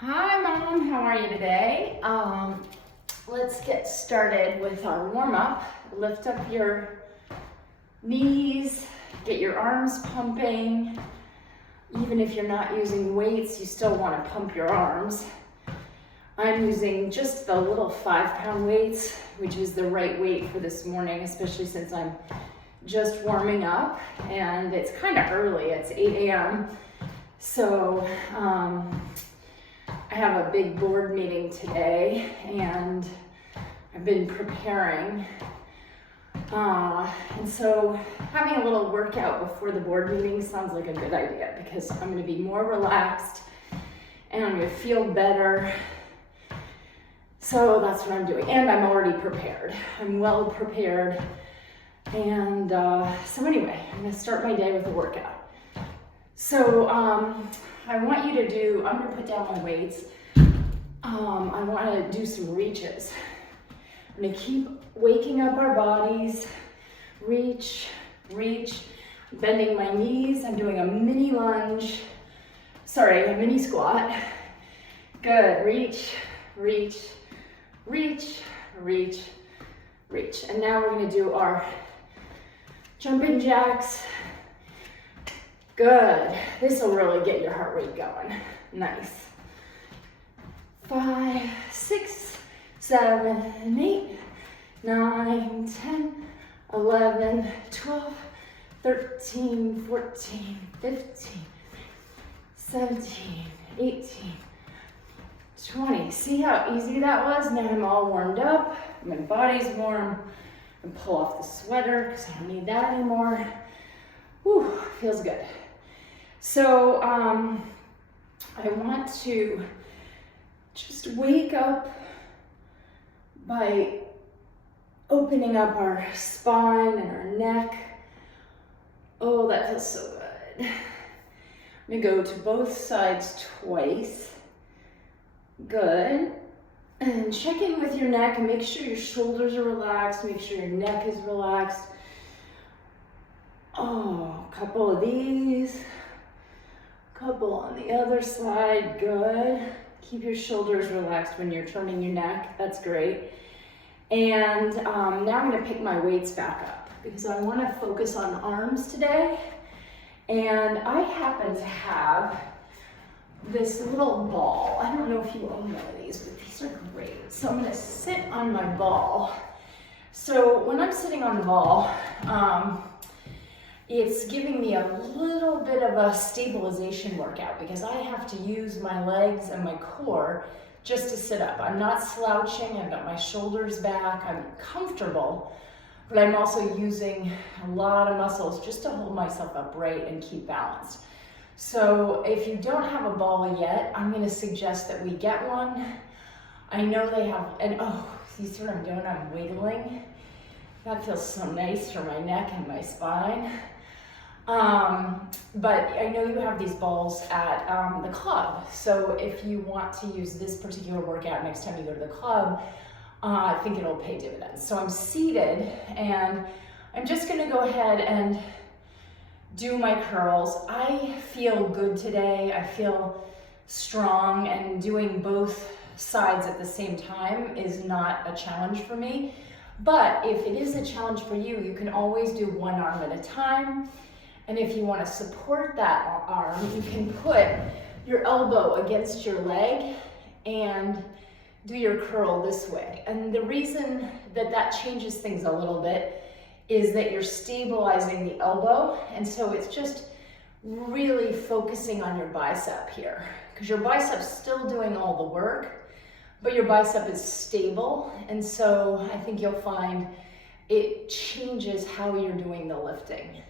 Hi Mom, how are you today? Let's get started with our warm-up. Lift up your knees, get your arms pumping. Even if you're not using weights, you still want to pump your arms. I'm using just the little 5-pound weights, which is the right weight for this morning, especially since I'm just warming up and it's kind of early, it's 8 a.m. So, I have a big board meeting today and I've been preparing. And so having a little workout before the board meeting sounds like a good idea because I'm going to be more relaxed and I'm going to feel better. So that's what I'm doing. And I'm already prepared. I'm well prepared. And so anyway, I'm going to start my day with a workout. So I want you to do, I'm going to put down my weights. I want to do some reaches. I'm going to keep waking up our bodies. Reach, reach, bending my knees. I'm doing a mini lunge. Sorry, a mini squat. Good. Reach, reach, reach, reach, reach. And now we're going to do our jumping jacks. Good. This will really get your heart rate going. Nice. 5, 6, 7, 8, 9, 10, 11, 12, 13, 14, 15, 17, 18, 20. See how easy that was? Now I'm all warmed up. My body's warm. And pull off the sweater because I don't need that anymore. Whew, feels good. So I want to just wake up by opening up our spine and our neck. Oh, that feels so good. I'm gonna go to both sides twice. Good. And check in with your neck and make sure your shoulders are relaxed, make sure your neck is relaxed. Oh, a couple of these. Couple on the other side, good. Keep your shoulders relaxed when you're turning your neck, that's great. And now I'm gonna pick my weights back up because I wanna focus on arms today. And I happen to have this little ball. I don't know if you own one of these, but these are great. So I'm gonna sit on my ball. So when I'm sitting on the ball, it's giving me a little bit of a stabilization workout because I have to use my legs and my core just to sit up. I'm not slouching, I've got my shoulders back, I'm comfortable, but I'm also using a lot of muscles just to hold myself upright and keep balanced. So if you don't have a ball yet, I'm gonna suggest that we get one. I know they have, and oh, you see what I'm doing? I'm wiggling. That feels so nice for my neck and my spine. But I know you have these balls at the club. So if you want to use this particular workout next time you go to the club, I think it'll pay dividends. So I'm seated and I'm just gonna go ahead and do my curls. I feel good today. I feel strong, and doing both sides at the same time is not a challenge for me. But if it is a challenge for you, you can always do one arm at a time. And if you want to support that arm, you can put your elbow against your leg and do your curl this way. And the reason that that changes things a little bit is that you're stabilizing the elbow. And so it's just really focusing on your bicep here, because your bicep's still doing all the work, but your bicep is stable. And so I think you'll find it changes how you're doing the lifting.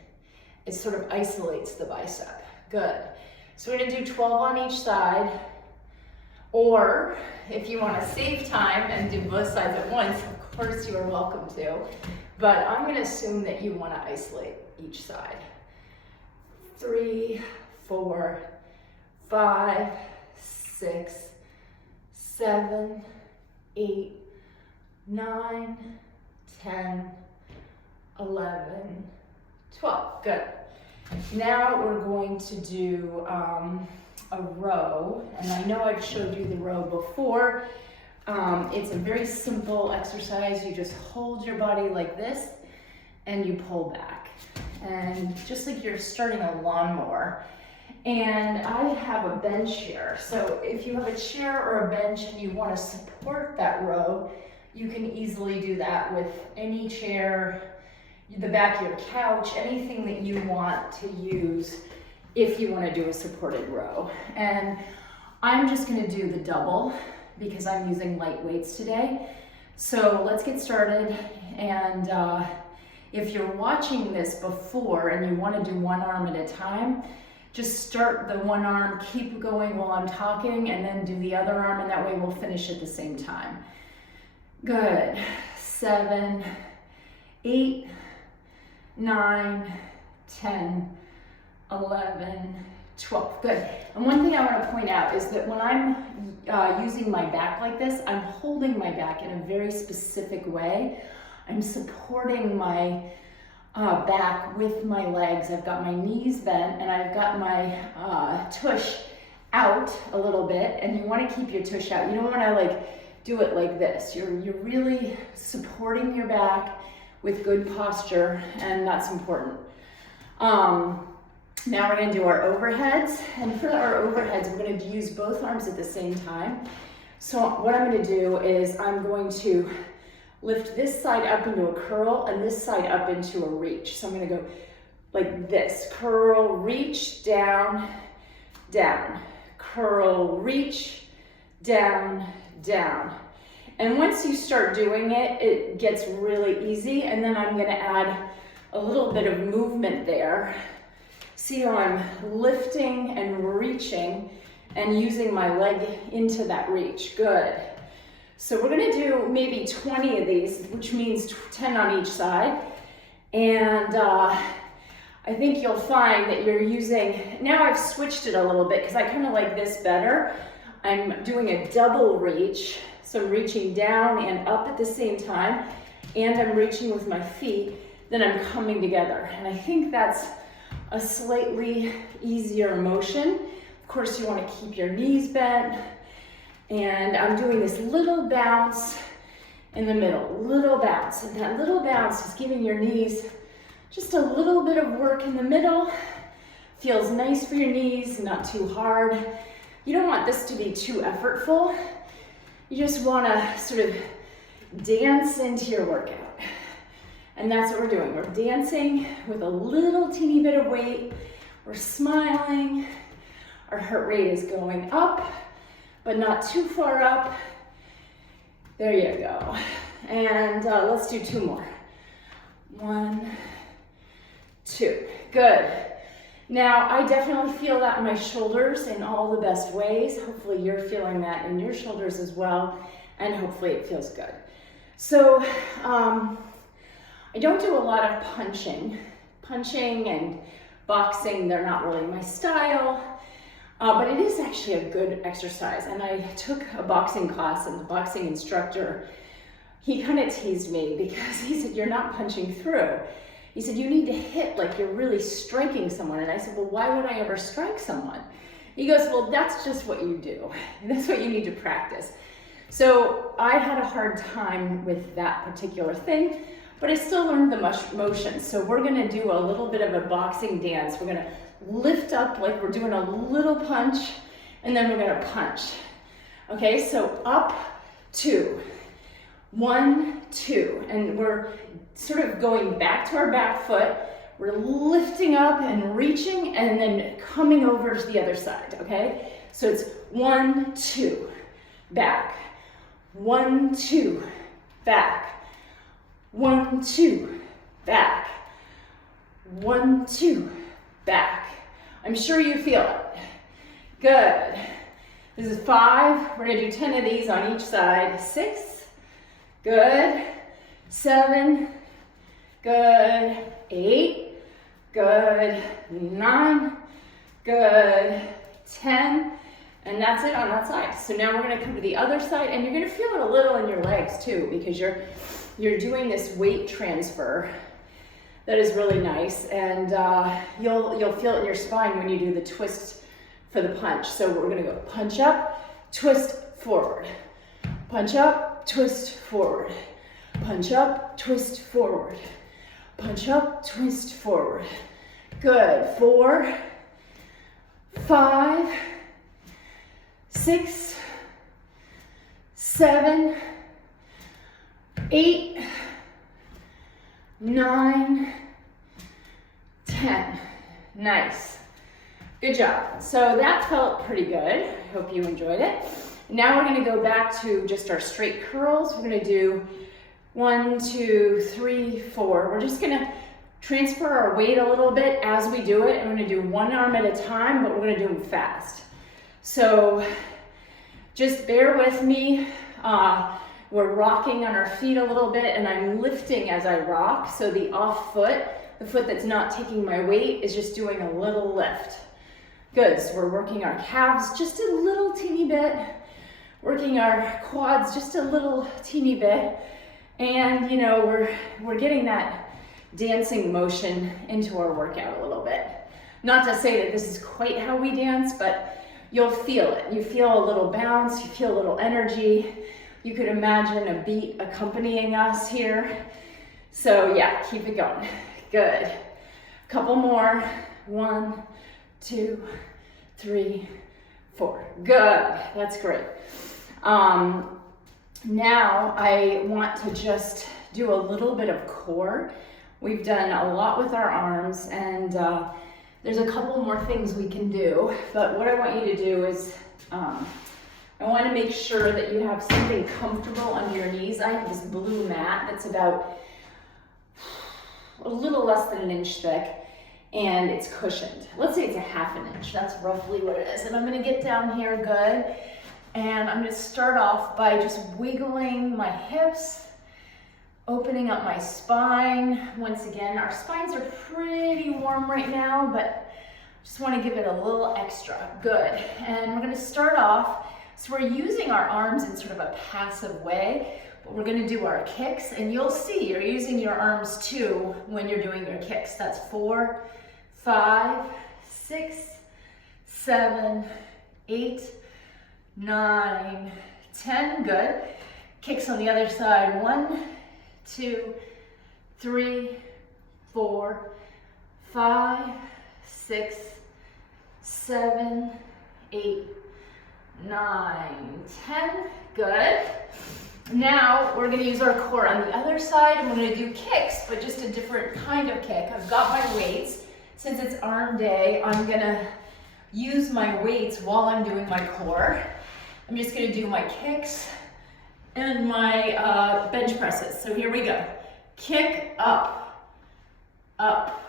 It sort of isolates the bicep. Good. So we're gonna do 12 on each side, or if you wanna save time and do both sides at once, of course you are welcome to, but I'm gonna assume that you wanna isolate each side. 3, 4, 5, 6, 7, 8, 9, 10, 11, 12. Good. Now we're going to do a row, and I know I've showed you the row before. It's a very simple exercise. You just hold your body like this and you pull back. And just like you're starting a lawnmower. And I have a bench here. So if you have a chair or a bench and you want to support that row, you can easily do that with any chair, the back of your couch, anything that you want to use if you want to do a supported row. And I'm just going to do the double because I'm using light weights today. So let's get started. And if you're watching this before and you want to do one arm at a time, just start the one arm, keep going while I'm talking, and then do the other arm, and that way we'll finish at the same time. Good. 7, 8, 9, 10, 11, 12. Good. And one thing I want to point out is that when I'm using my back like this, I'm holding my back in a very specific way. I'm supporting my back with my legs. I've got my knees bent and I've got my tush out a little bit, and you want to keep your tush out. You don't want to like do it like this. You're really supporting your back with good posture, and that's important. Now we're going to do our overheads, and for our overheads we're going to use both arms at the same time. So what I'm going to do is I'm going to lift this side up into a curl and this side up into a reach. So I'm going to go like this. Curl, reach, down, down. Curl, reach, down, down. And once you start doing it, it gets really easy. And then I'm going to add a little bit of movement there. See how I'm lifting and reaching and using my leg into that reach. Good. So we're gonna do maybe 20 of these, which means 10 on each side. And I think you'll find that you're using, now I've switched it a little bit because I kind of like this better. I'm doing a double reach. So I'm reaching down and up at the same time, and I'm reaching with my feet, then I'm coming together. And I think that's a slightly easier motion. Of course, you want to keep your knees bent. And I'm doing this little bounce in the middle, little bounce. And that little bounce is giving your knees just a little bit of work in the middle. Feels nice for your knees, not too hard. You don't want this to be too effortful. You just want to sort of dance into your workout. And that's what we're doing. We're dancing with a little teeny bit of weight. We're smiling. Our heart rate is going up, but not too far up. There you go. And let's do 2 more. 1, 2. Good. Now, I definitely feel that in my shoulders in all the best ways. Hopefully you're feeling that in your shoulders as well, and hopefully it feels good. So, I don't do a lot of punching. Punching and boxing, they're not really my style. But it is actually a good exercise. And I took a boxing class, and the boxing instructor, he kind of teased me because he said, you're not punching through. He said, you need to hit like you're really striking someone. And I said, well, why would I ever strike someone? He goes, well, that's just what you do. That's what you need to practice. So I had a hard time with that particular thing, but I still learned the motion. So we're gonna do a little bit of a boxing dance. We're gonna lift up like we're doing a little punch, and then we're gonna punch. Okay, so up, 2, 1, 2, and we're sort of going back to our back foot. We're lifting up and reaching, and then coming over to the other side, okay? So it's 1, 2, back, 1, 2, back, 1, 2, back, 1, 2, back. I'm sure you feel it. Good. This is 5. We're gonna do 10 of these on each side. 6. Good. 7. Good. 8. Good. 9. Good. 10. And that's it on that side. So now we're gonna come to the other side, and you're gonna feel it a little in your legs too, because you're doing this weight transfer. That is really nice, and you'll feel it in your spine when you do the twist for the punch. So we're gonna go punch up, twist forward, punch up, twist forward, punch up, twist forward, punch up, twist forward. Good. 4, 5, 6, 7, 8, 9, 10. Nice. Good job. So that felt pretty good. I hope you enjoyed it. Now we're going to go back to just our straight curls. We're going to do 1, 2, 3, 4. We're just going to transfer our weight a little bit as we do it. I'm going to do one arm at a time, but we're going to do them fast. So just bear with me. We're rocking on our feet a little bit, and I'm lifting as I rock. So the off foot, the foot that's not taking my weight, is just doing a little lift. Good. So we're working our calves just a little teeny bit, working our quads just a little teeny bit, and you know, we're getting that dancing motion into our workout a little bit. Not to say that this is quite how we dance, but you'll feel it. You feel a little bounce, you feel a little energy. You could imagine a beat accompanying us here. So yeah, keep it going. Good. Couple more. 1, 2, 3, 4. Good. That's great. Now I want to just do a little bit of core. We've done a lot with our arms, and there's a couple more things we can do, but what I want you to do is I want to make sure that you have something comfortable under your knees. I have this blue mat that's about a little less than 1 inch thick, and it's cushioned. Let's say it's a 1/2 inch. That's roughly what it is. And I'm going to get down here good, and I'm going to start off by just wiggling my hips, opening up my spine. Once again, our spines are pretty warm right now, but just want to give it a little extra. Good. And we're going to start off, so we're using our arms in sort of a passive way, but we're going to do our kicks, and you'll see you're using your arms too when you're doing your kicks. That's 4, 5, 6, 7, 8, 9, 10. Good. Kicks on the other side. 1, 2, 3, 4, 5, 6, 7, 8, 9, 10. Good. Now we're going to use our core on the other side, and we're going to do kicks, but just a different kind of kick. I've got my weights. Since it's arm day, I'm going to use my weights while I'm doing my core. I'm just going to do my kicks and my bench presses. So here we go. Kick up, up,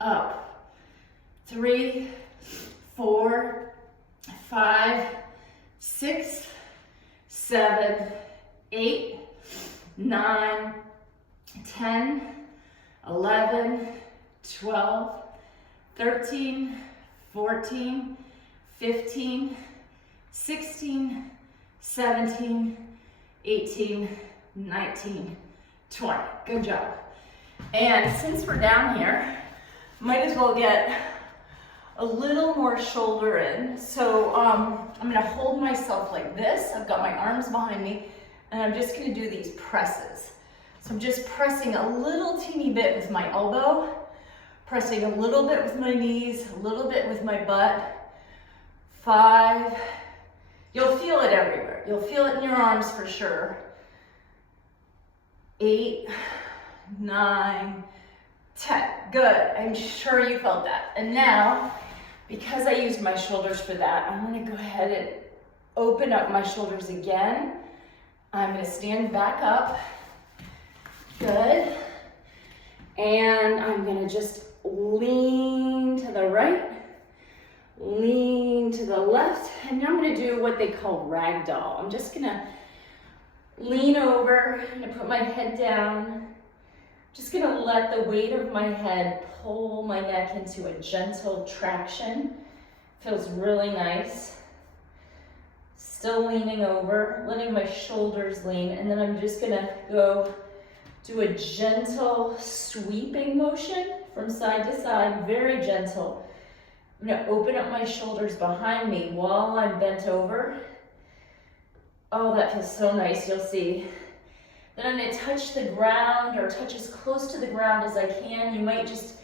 up. 3, 4, 5, 6, 7, 8, 9, 10, 11, 12, 13, 14, 15, 16, 17, 18, 19, 20. Good job. And since we're down here, might as well get a little more shoulder in. So I'm gonna hold myself like this. I've got my arms behind me, and I'm just gonna do these presses. So I'm just pressing a little teeny bit with my elbow, pressing a little bit with my knees, a little bit with my butt. 5, you'll feel it everywhere. You'll feel it in your arms for sure. 8, 9, 10. Good. I'm sure you felt that. And now, because I used my shoulders for that, I'm going to go ahead and open up my shoulders again. I'm going to stand back up. Good. And I'm going to just lean to the right, lean to the left, and I'm going to do what they call ragdoll. I'm just going to lean over, I'm going to put my head down, just going to let the weight of my head pull my neck into a gentle traction. Feels really nice. Still leaning over, letting my shoulders lean, and then I'm just going to go do a gentle sweeping motion from side to side, very gentle. I'm gonna open up my shoulders behind me while I'm bent over. Oh, that feels so nice, you'll see. Then I'm gonna touch the ground or touch as close to the ground as I can. You might just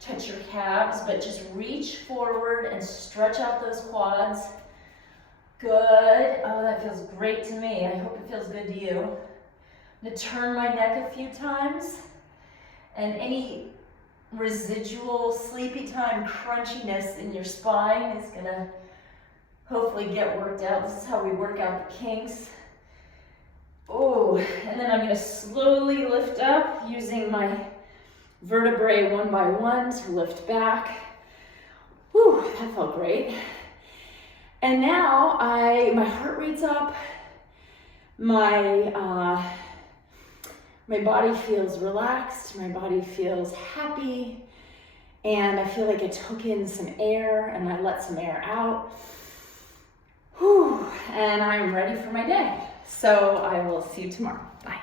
touch your calves, but just reach forward and stretch out those quads. Good. Oh, that feels great to me. I hope it feels good to you. I'm gonna turn my neck a few times, and any residual sleepy time crunchiness in your spine is gonna hopefully get worked out. This is how we work out the kinks. Oh, and then I'm gonna slowly lift up using my vertebrae one by one to lift back. Whew, that felt great. And now my heart rate's up, my body feels relaxed, my body feels happy, and I feel like I took in some air and I let some air out. Whew, and I'm ready for my day. So I will see you tomorrow. Bye.